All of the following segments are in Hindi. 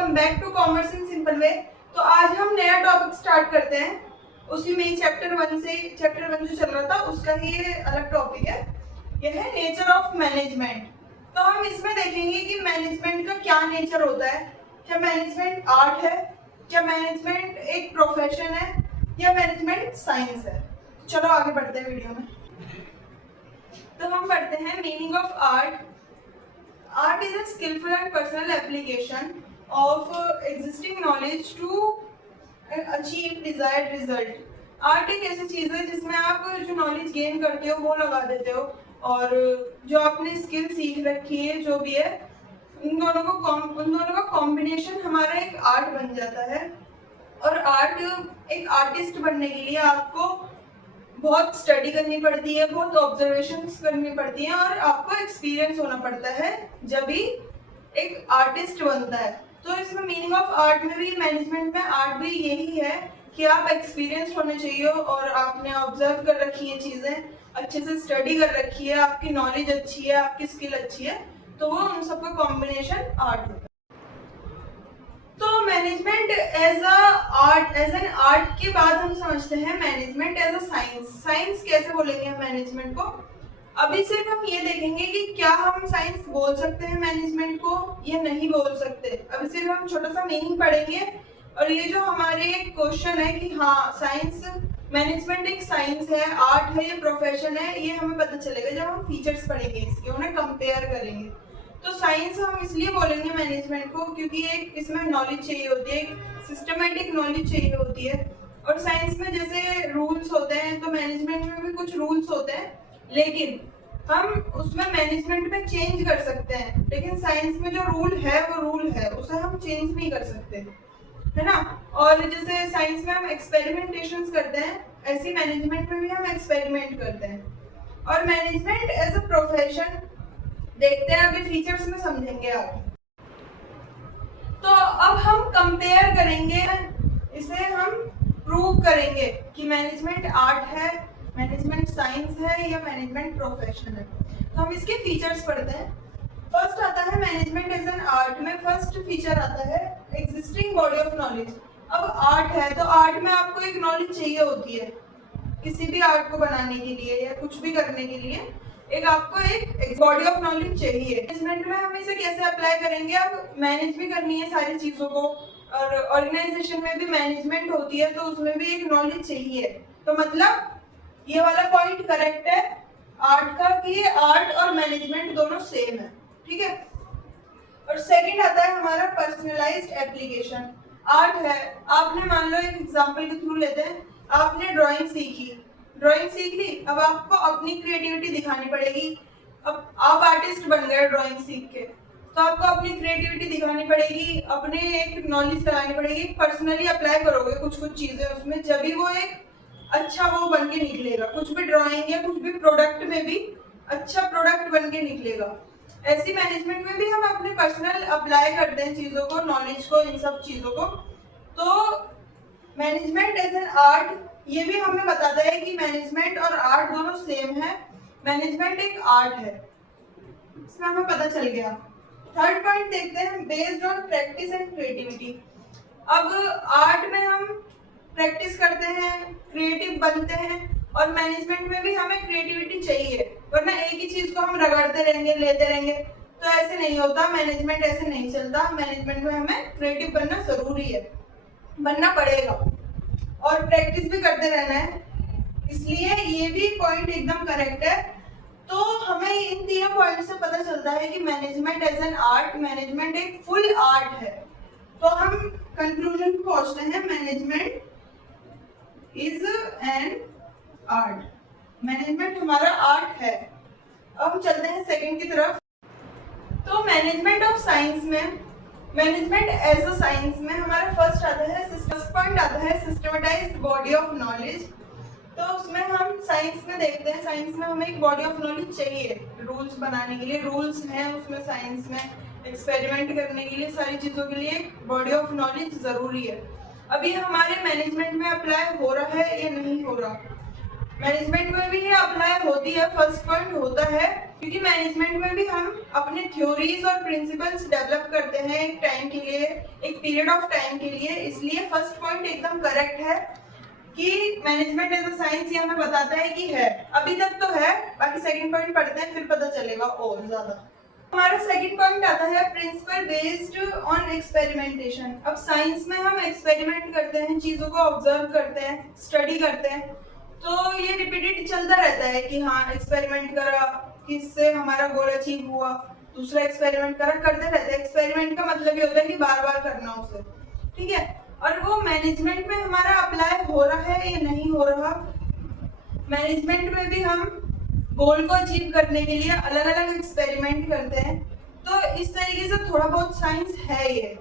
Welcome back to commerce in simple way. तो आज हम नया टॉपिक स्टार्ट करते हैं। उसी में चैप्टर वन जो चल रहा था उसका ही अलग टॉपिक है। यह है नेचर ऑफ मैनेजमेंट। तो हम इसमें देखेंगे कि मैनेजमेंट का क्या नेचर होता है। क्या मैनेजमेंट आर्ट है, क्या मैनेजमेंट एक प्रोफेशन है, या मैनेजमेंट साइंस है। चलो आगे बढ़ते हैं वीडियो में। तो हम पढ़ते हैं meaning of art. Art is a skillful and personal application of existing knowledge to achieve desired result. Art एक ऐसी चीज़ है जिसमें आप जो नॉलेज गेन करते हो वो लगा देते हो, और जो आपने स्किल सीख रखी है जो भी है उन दोनों का कॉम्बिनेशन हमारा एक आर्ट बन जाता है। और आर्ट एक आर्टिस्ट बनने के लिए आपको बहुत स्टडी करनी पड़ती है, बहुत ऑब्जर्वेशंस करनी पड़ती हैं, और आपको एक्सपीरियंस होना पड़ता है जब भी एक आर्टिस्ट बनता है। तो इसमें मीनिंग ऑफ आर्ट में भी, मैनेजमेंट में आर्ट भी यही है कि आप एक्सपीरियंस होने चाहिए और आपने ऑब्जर्व कर रखी है चीज़ें, अच्छे से स्टडी कर रखी है, आपकी नॉलेज अच्छी है, आपकी स्किल अच्छी है, तो वो उन सबका कॉम्बिनेशन आर्ट होता है। तो मैनेजमेंट एज एन आर्ट के बाद हम समझते हैं management as a science. Science कैसे बोलेंगे हम मैनेजमेंट को। अभी सिर्फ हम ये देखेंगे कि क्या हम साइंस बोल सकते हैं मैनेजमेंट को या नहीं बोल सकते। अभी सिर्फ हम छोटा सा मीनिंग पढ़ेंगे, और ये जो हमारे एक क्वेश्चन है कि हाँ साइंस मैनेजमेंट एक साइंस है, आर्ट है, ये प्रोफेशन है, ये हमें पता चलेगा जब हम फीचर्स पढ़ेंगे इसके, उन्हें कंपेयर करेंगे। तो साइंस हम इसलिए बोलेंगे मैनेजमेंट को क्योंकि एक इसमें नॉलेज चाहिए होती है, एक सिस्टमेटिक नॉलेज चाहिए होती है। और साइंस में जैसे रूल्स होते हैं तो मैनेजमेंट में भी कुछ रूल्स होते हैं, लेकिन हम उसमें मैनेजमेंट में चेंज कर सकते हैं। लेकिन साइंस में जो रूल है वो रूल है, उसे हम चेंज नहीं कर सकते, है ना। और जैसे साइंस में हम एक्सपेरिमेंटेशंस करते हैं, ऐसी मैनेजमेंट में भी हम एक्सपेरिमेंट करते हैं। और मैनेजमेंट एज अ प्रोफेशन देखते हैं, अभी फीचर्स में समझेंगे आप। तो अब हम कंपेयर करेंगे, इसे हम प्रूव करेंगे कि मैनेजमेंट आर्ट है, मैनेजमेंट साइंस है, या मैनेजमेंट प्रोफेशन है। तो हम इसके फीचर्स पढ़ते हैं। फर्स्ट आता है मैनेजमेंट एज एन आर्ट में फर्स्ट फीचर आता है एग्जिस्टिंग बॉडी ऑफ नॉलेज। अब आर्ट है तो आर्ट में आपको एक नॉलेज चाहिए होती है, किसी भी आर्ट को बनाने के लिए या कुछ भी करने के लिए एक आपको एक बॉडी ऑफ नॉलेज चाहिए। मैनेजमेंट में हम इसे कैसे अप्लाई करेंगे, अब मैनेज भी करनी है सारी चीज़ों को, और ऑर्गेनाइजेशन में भी मैनेजमेंट होती है तो उसमें भी एक नॉलेज चाहिए। तो मतलब ये वाला पॉइंट करेक्ट है आर्ट का कि आर्ट और मैनेजमेंट दोनों सेम है, ठीक है। और सेकंड आता है हमारा पर्सनलाइज्ड एप्लीकेशन। आर्ट है, आपने मान लो एक एग्जांपल के थ्रू लेते हैं, आपने ड्राइंग सीखी, ड्राइंग सीख ली, अब आपको अपनी क्रिएटिविटी दिखानी पड़ेगी। अब आप आर्टिस्ट बन गए ड्राइंग सीख के, तो आपको अपनी क्रिएटिविटी दिखानी पड़ेगी, अपने एक नॉलेज लगानी पड़ेगी, पर्सनली अप्लाई करोगे कुछ चीजें उसमें, जब भी वो एक अच्छा वो बन के निकलेगा। कुछ भी ड्राइंग या कुछ भी प्रोडक्ट में भी अच्छा प्रोडक्ट बन के निकलेगा। ऐसी मैनेजमेंट में भी हम अपने पर्सनल अप्लाई करते हैं चीजों को, नॉलेज को, इन सब चीजों को। तो मैनेजमेंट एज एन आर्ट ये भी हमें बताता है कि मैनेजमेंट और आर्ट दोनों सेम है, मैनेजमेंट एक आर्ट है, इसमें हमें पता चल गया। थर्ड पॉइंट देखते हैं based on practice and creativity. अब आर्ट में हम प्रैक्टिस करते हैं, क्रिएटिव बनते हैं, और मैनेजमेंट में भी हमें क्रिएटिविटी चाहिए, वरना एक ही चीज को हम रगड़ते रहेंगे, लेते रहेंगे तो ऐसे नहीं होता। मैनेजमेंट ऐसे नहीं चलता, मैनेजमेंट में हमें क्रिएटिव बनना जरूरी है, बनना पड़ेगा, और प्रैक्टिस भी करते रहना है, इसलिए ये भी पॉइंट एकदम करेक्ट है। तो हमें इन तीनों पॉइंट से पता चलता है कि management as an art, management एक फुल आर्ट है। तो हम कंक्लूजन पे पहुंचते हैं, management is an art, management हमारा आर्ट है। अब हम चलते हैं सेकंड की तरफ। तो मैनेजमेंट ऑफ साइंस में, मैनेजमेंट एज अ साइंस में हमारा फर्स्ट पॉइंट आता है सिस्टमेटाइज्ड बॉडी ऑफ नॉलेज। तो उसमें हम साइंस में देखते हैं, साइंस में हमें एक बॉडी ऑफ नॉलेज चाहिए रूल्स बनाने के लिए, रूल्स हैं उसमें साइंस में, एक्सपेरिमेंट करने के लिए, सारी चीज़ों के लिए एक बॉडी ऑफ नॉलेज ज़रूरी है। अभी हमारे मैनेजमेंट में अप्लाई हो रहा है या नहीं हो रहा, मैनेजमेंट में भी ये अप्लाई होती है। फर्स्ट पॉइंट होता है क्योंकि मैनेजमेंट में भी हम अपने थ्योरीज और प्रिंसिपल्स डेवलप करते हैं एक टाइम के लिए, एक पीरियड ऑफ टाइम के लिए। इसलिए फर्स्ट पॉइंट एकदम करेक्ट है कि मैनेजमेंट एज अ साइंस ये हमें बताता है कि है, अभी तक तो है, बाकी सेकंड पॉइंट पढ़ते हैं फिर पता चलेगा और ज्यादा। हमारा सेकंड पॉइंट आता है प्रिंसिपल बेस्ड ऑन एक्सपेरिमेंटेशन। अब साइंस में हम एक्सपेरिमेंट करते हैं, चीजों को ऑब्जर्व करते हैं, स्टडी करते हैं, तो ये रिपीटेड चलता रहता है कि हाँ एक्सपेरिमेंट करा, किससे हमारा गोल अचीव हुआ, दूसरा एक्सपेरिमेंट करा, करते रहते हैं। एक्सपेरिमेंट का मतलब ये होता है कि बार बार करना उसे, ठीक है। और वो मैनेजमेंट में हमारा अप्लाई हो रहा है या नहीं हो रहा। मैनेजमेंट में भी हम गोल को अचीव करने के लिए अलग अलग एक्सपेरिमेंट करते हैं, तो इस तरीके से थोड़ा बहुत साइंस है ये,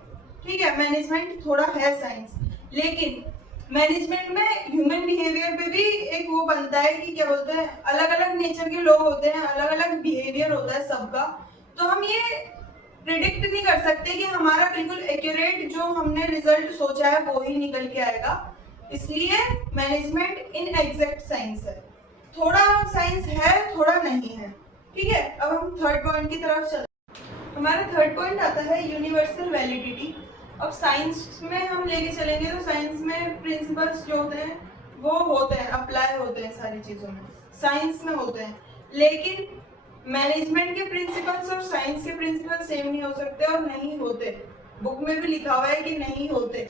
ठीक है। मैनेजमेंट थोड़ा है साइंस, लेकिन मैनेजमेंट में ह्यूमन बिहेवियर पे भी एक वो बनता है कि क्या बोलते हैं, अलग अलग नेचर के लोग होते हैं, अलग अलग बिहेवियर होता है सबका, तो हम ये प्रिडिक्ट नहीं कर सकते कि हमारा बिल्कुल एक्यूरेट जो हमने रिजल्ट सोचा है वो ही निकल के आएगा। इसलिए मैनेजमेंट इन एग्जैक्ट साइंस है, थोड़ा साइंस है थोड़ा नहीं है, ठीक है। अब हम थर्ड पॉइंट की तरफ चलते हैं। हमारा थर्ड पॉइंट आता है यूनिवर्सल वैलिडिटी। अब साइंस में हम लेके चलेंगे तो साइंस में प्रिंसिपल्स जो होते हैं वो होते हैं, अप्लाई होते हैं सारी चीज़ों में, साइंस में होते हैं, लेकिन मैनेजमेंट के प्रिंसिपल्स और साइंस के प्रिंसिपल्स सेम नहीं हो सकते और नहीं होते, बुक में भी लिखा हुआ है कि नहीं होते।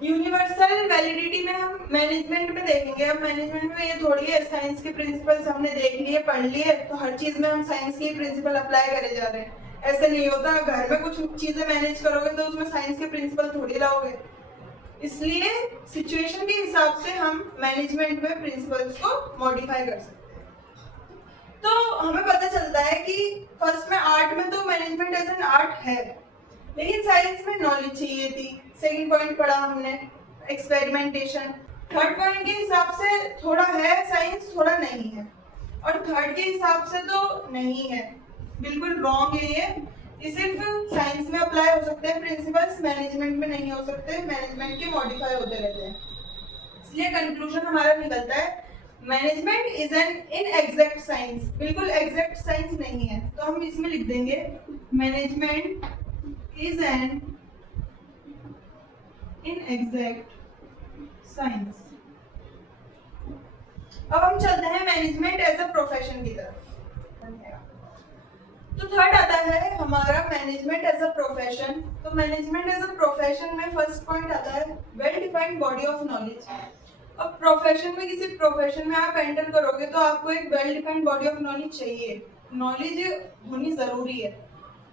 यूनिवर्सल वैलिडिटी में हम मैनेजमेंट में देखेंगे। अब मैनेजमेंट में ये थोड़ी है साइंस के प्रिंसिपल्स हमने देख लिए पढ़ लिए तो हर चीज में हम साइंस के प्रिंसिपल अप्लाई करे जा रहे हैं, ऐसे नहीं होता। घर में कुछ चीजें मैनेज करोगे तो उसमें साइंस के प्रिंसिपल थोड़ी लाओगे। इसलिए सिचुएशन के हिसाब से हम मैनेजमेंट में प्रिंसिपल्स को मॉडिफाई कर सकते हैं। तो हमें पता चलता है कि फर्स्ट में आर्ट में तो मैनेजमेंट एज एन आर्ट है, लेकिन साइंस में नॉलेज चाहिए थी। सेकंड पॉइंट पढ़ा हमने एक्सपेरिमेंटेशन। थर्ड पॉइंट के हिसाब से थोड़ा है साइंस थोड़ा नहीं है, और थर्ड के हिसाब से तो नहीं है, बिल्कुल रॉन्ग है ये सिर्फ साइंस में अप्लाई हो सकते हैं प्रिंसिपल्स, मैनेजमेंट में नहीं हो सकते, मैनेजमेंट के मॉडिफाई होते रहते हैं। इसलिए कंक्लूजन हमारा निकलता है मैनेजमेंट इज एन इनएग्जैक्ट साइंस, बिल्कुल एग्जैक्ट साइंस नहीं है। तो हम इसमें लिख देंगे मैनेजमेंट इज एन इनएग्जैक्ट साइंस। अब हम चलते हैं मैनेजमेंट एज अ प्रोफेशन की तरफ। तो थर्ड आता है हमारा मैनेजमेंट एज अ प्रोफेशन। तो मैनेजमेंट एज अ प्रोफेशन में फर्स्ट पॉइंट आता है well defined body of knowledge. अब प्रोफेशन में किसी प्रोफेशन में आप एंटर करोगे तो आपको एक well defined body of knowledge चाहिए, नॉलेज होनी जरूरी है।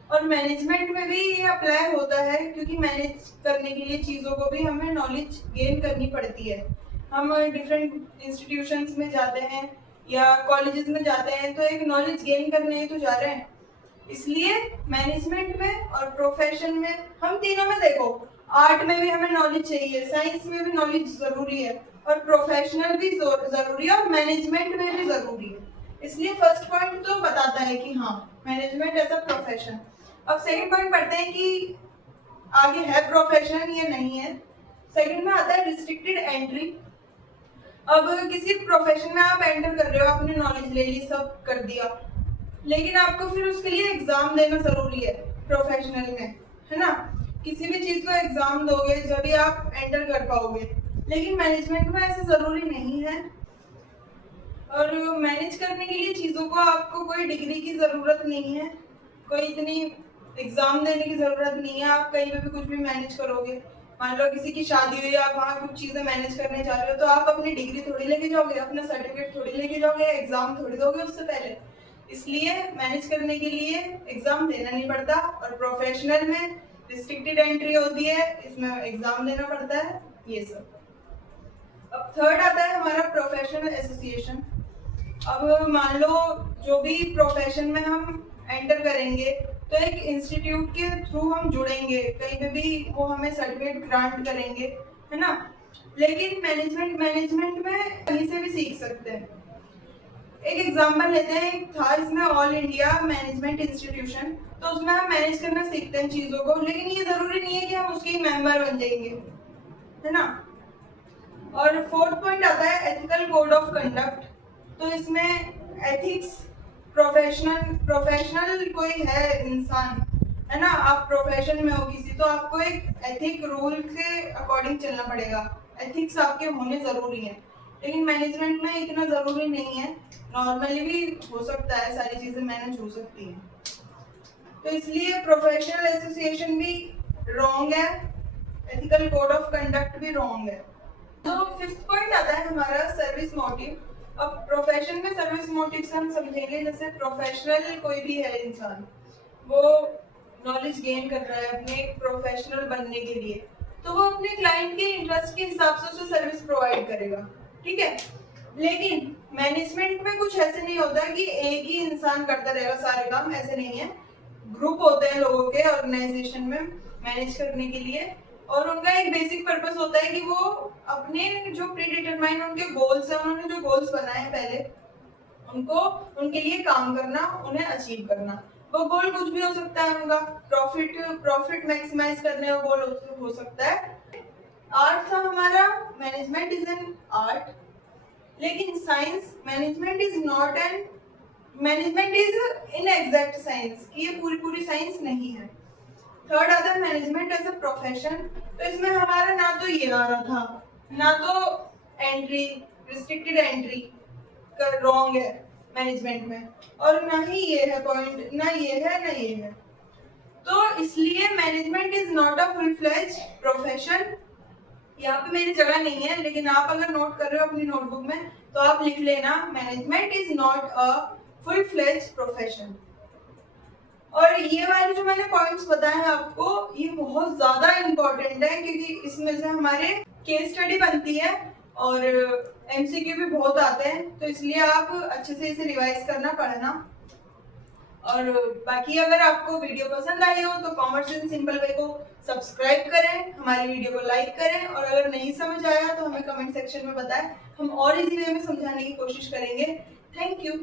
और मैनेजमेंट में भी ये अप्लाई होता है क्योंकि मैनेज करने के लिए चीज़ों को भी हमें नॉलेज गेन करनी पड़ती है। हम डिफरेंट इंस्टीट्यूशंस में जाते हैं या कॉलेजेस में जाते हैं तो एक नॉलेज गेन करने ही तो जा रहे हैं। इसलिए मैनेजमेंट में और प्रोफेशन में, हम तीनों में देखो, आर्ट में भी हमें नॉलेज चाहिए, साइंस में भी नॉलेज जरूरी है, और प्रोफेशनल भी जरूरी है, और मैनेजमेंट में भी जरूरी है। इसलिए फर्स्ट पॉइंट तो बताता है कि हाँ मैनेजमेंट एज अ प्रोफेशन। अब सेकंड पॉइंट पढ़ते हैं कि आगे है प्रोफेशन या नहीं है। सेकंड में आता है रिस्ट्रिक्टेड एंट्री। अब किसी प्रोफेशन में आप एंटर कर रहे हो, आपने नॉलेज ले ली, सब कर दिया, लेकिन आपको फिर उसके लिए एग्जाम देना जरूरी है प्रोफेशनल में, है ना। किसी भी चीज को एग्जाम दोगे जब भी आप एंटर कर पाओगे, लेकिन मैनेजमेंट में ऐसा जरूरी नहीं है। और मैनेज करने के लिए चीजों को आपको कोई डिग्री की जरूरत नहीं है, कोई इतनी एग्जाम देने की जरूरत नहीं है, आप कहीं पे भी कुछ भी मैनेज करोगे। मान लो किसी की शादी हुई, आप वहाँ कुछ चीजें मैनेज करने जा रहे हो तो आप अपनी डिग्री थोड़ी लेके जाओगे, अपना सर्टिफिकेट थोड़ी लेके जाओगे, एग्जाम थोड़ी दोगे उससे पहले। इसलिए मैनेज करने के लिए एग्जाम देना नहीं पड़ता, और प्रोफेशनल में रिस्ट्रिक्टेड एंट्री होती है, इसमें एग्जाम देना पड़ता है, ये सब। अब थर्ड आता है हमारा प्रोफेशनल एसोसिएशन। अब मान लो जो भी प्रोफेशन में हम एंटर करेंगे तो एक इंस्टीट्यूट के थ्रू हम जुड़ेंगे, कहीं पे भी वो हमें सर्टिफिकेट ग्रांट करेंगे, है ना। लेकिन मैनेजमेंट में कहीं से भी सीख सकते हैं। एक एग्जांपल लेते हैं, एक था इसमें ऑल इंडिया मैनेजमेंट इंस्टीट्यूशन, तो उसमें हम मैनेज करना सीखते हैं चीज़ों को, लेकिन ये ज़रूरी नहीं है कि हम उसके मेंबर बन जाएंगे, है ना। और फोर्थ पॉइंट आता है एथिकल कोड ऑफ कंडक्ट। तो इसमें एथिक्स प्रोफेशनल कोई है इंसान, है ना, आप प्रोफेशन में हो किसी, तो आपको एक एथिक रूल के अकॉर्डिंग चलना पड़ेगा। एथिक्स आपके होने जरूरी है, लेकिन मैनेजमेंट में इतना जरूरी नहीं है। नॉर्मली भी हो सकता है, सारी चीजें मैनेज हो सकती हैं। तो इसलिए प्रोफेशनल एसोसिएशन भी रॉन्ग है, एथिकल कोड ऑफ कंडक्ट भी रॉन्ग है। तो फिफ्थ पॉइंट आता है हमारा सर्विस मोटिव। अब प्रोफेशन में सर्विस मोटिव से हम समझेंगे, जैसे प्रोफेशनल कोई भी है इंसान, वो नॉलेज गेन कर रहा है अपने प्रोफेशनल बनने के लिए, तो वो अपने क्लाइंट के इंटरेस्ट के हिसाब से उसे सर्विस प्रोवाइड करेगा, ठीक है। लेकिन मैनेजमेंट में कुछ ऐसे नहीं होता कि एक ही इंसान करता रहेगा सारे काम, ऐसे नहीं है। ग्रुप होते हैं लोगों के ऑर्गेनाइजेशन में मैनेज करने के लिए, और उनका एक बेसिक पर्पस होता है कि वो अपने जो प्री डिटरमाइन उनके गोल्स हैं, उन्होंने जो गोल्स बनाए हैं पहले, उनको उनके लिए काम करना, उन्हें अचीव करना। वो गोल कुछ भी हो सकता है, उनका प्रॉफिट मैक्सिमाइज करने का गोल हो सकता है। आर्ट था हमारा, मैनेजमेंट इज एन आर्ट, लेकिन science management is not an, management is in exact science, कि ये पूरी साइंस नहीं है। थर्ड आता है मैनेजमेंट एज अ प्रोफेशन। तो इसमें हमारा ना तो ये आ रहा था, ना तो एंट्री, रिस्ट्रिक्टेड एंट्री कर रॉन्ग है मैनेजमेंट में, और ना ही ये है पॉइंट, ना ये है ना ये है। तो इसलिए management is not a full fledge profession. यहाँ पे मेरी जगह नहीं है, लेकिन आप अगर नोट कर रहे हो अपनी नोटबुक में, तो आप लिख लेना, management is not a full fledge profession. और ये वाले जो मैंने पॉइंट्स बताए हैं आपको, ये बहुत ज्यादा इम्पोर्टेंट है, क्योंकि इसमें से हमारे केस स्टडी बनती है और एमसीक्यू भी बहुत आते हैं, तो इसलिए आप अच्छे से इसे रिवाइज करना, पढ़ना। और बाकी अगर आपको वीडियो पसंद आई हो तो कॉमर्स इन सिंपल वे को सब्सक्राइब करें, हमारी वीडियो को लाइक करें, और अगर नहीं समझ आया तो हमें कमेंट सेक्शन में बताएं, हम और इजी वे में समझाने की कोशिश करेंगे। Thank you.